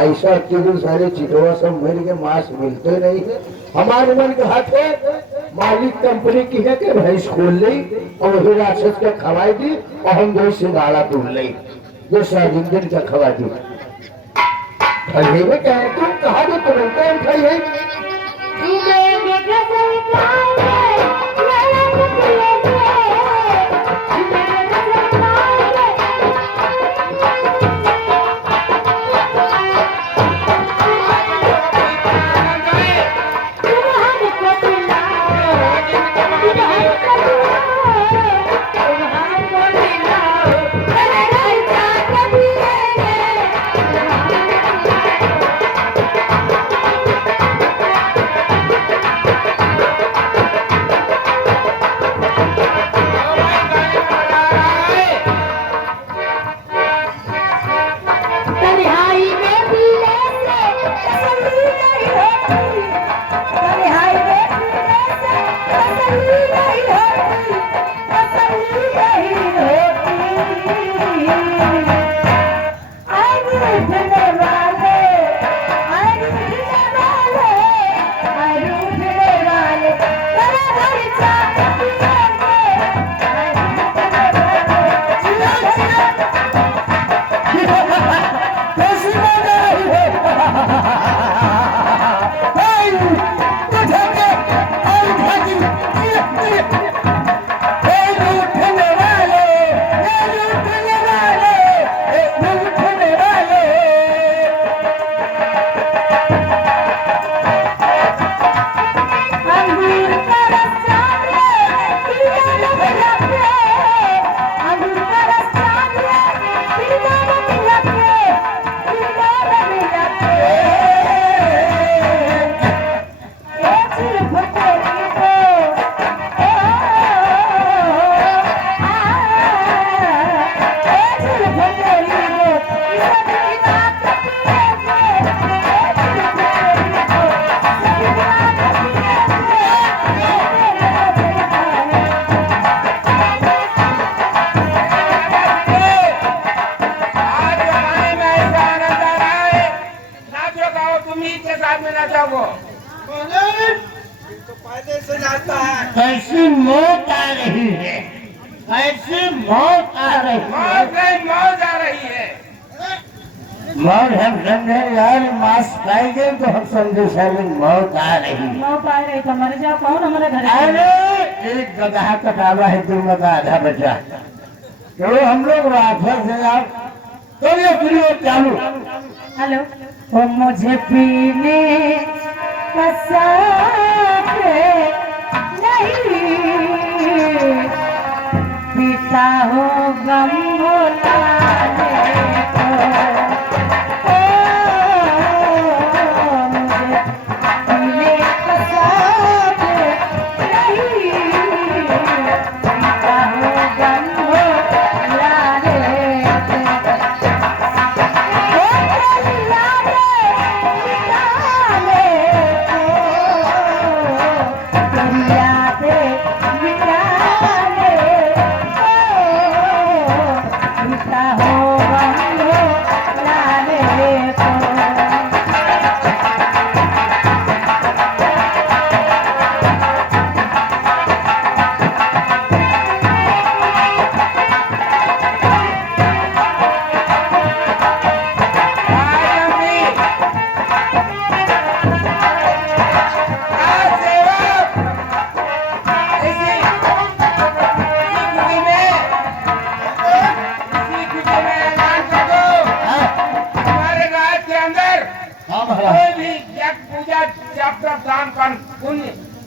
ऐसा केवल सारे चिटवा सब मिल के मांस मिलते नहीं है। हमारे मन के हाथ है मालिक कंपनी की है कि भैंस खोल ली और वही राक्षस का खवाई दी और हम दो सिंगाड़ा तोड़ ली जो साजिंदन का खवा दी। अरे में क्या है तुम कहा जो तुरंत उठाई है कैसी मौत आ रही है, कैसी मौत आ रही है, मौत आ रही है। मौत हम समझे यार मांस खाएंगे तो हम समझे शायद मौत आ रही है। मौत आ रही तो मर जाओ कौन हमारे घर अरे एक गधा कटावा है दोनों का आधा बचा चलो हम लोग वापस से आप तो ये फ्री चालू। हेलो वो मुझे पीने का शौक नहीं पीता हो गम भुलाने को मुझे पीने का शौक नहीं पीता हो गम भुलाने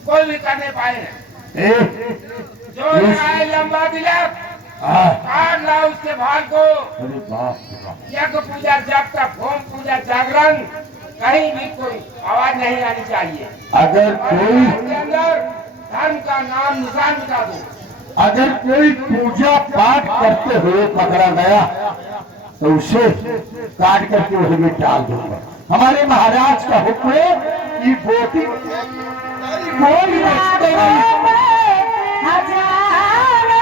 कोई भी करने पाए जो लगाए लंबा तिलक काट ला उसके भाग को यज्ञ पूजा जप तक होम पूजा जागरण कहीं भी कोई आवाज नहीं आनी चाहिए। अगर कोई के अंदर धर्म का नाम निशान मिटा दो। अगर कोई पूजा पाठ करते हुए पकड़ा गया तो उसे काट करके वही में डाल दूंगा। हमारे महाराज का हुक्म है कि वोटिंग कोई रिश्ते नहीं। हजारों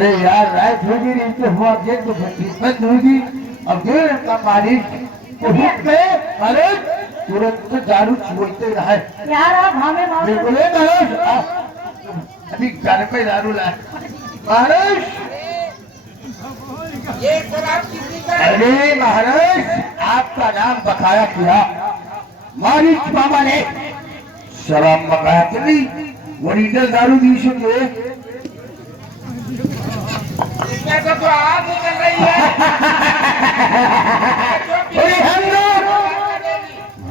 अरे यार रात होगी नहीं तो हुआ गेट तो बंद होगी। अब देर का मालिक तो हुक पे अरे तुरंत दारू छोड़ते रहे। यार आप हमें बहुत बिल्कुल अभी घर पे दारू लाए महाराज। ये शराब कितनी का है? अरे महाराज आपका नाम बकाया किया मालिक बाबा ने शराब बकाया करी ओरिजिनल दारू दी सुनिए। इसमें से तो आग निकल रही है। अरे हम लोग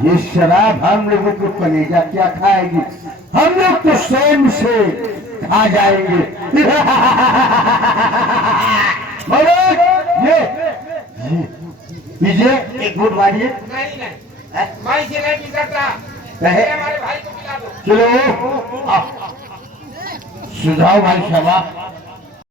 ये शराब हम लोगों को कलेजा क्या खाएगी, हम लोग तो स्वयं से खा जाएंगे। ये पीजिए एक घूंट मारिए। नहीं नहीं मैं इसे नहीं पी सकता। नहीं। ये हमारे भाई को पिला दो। चलो सुझाव भाई साहब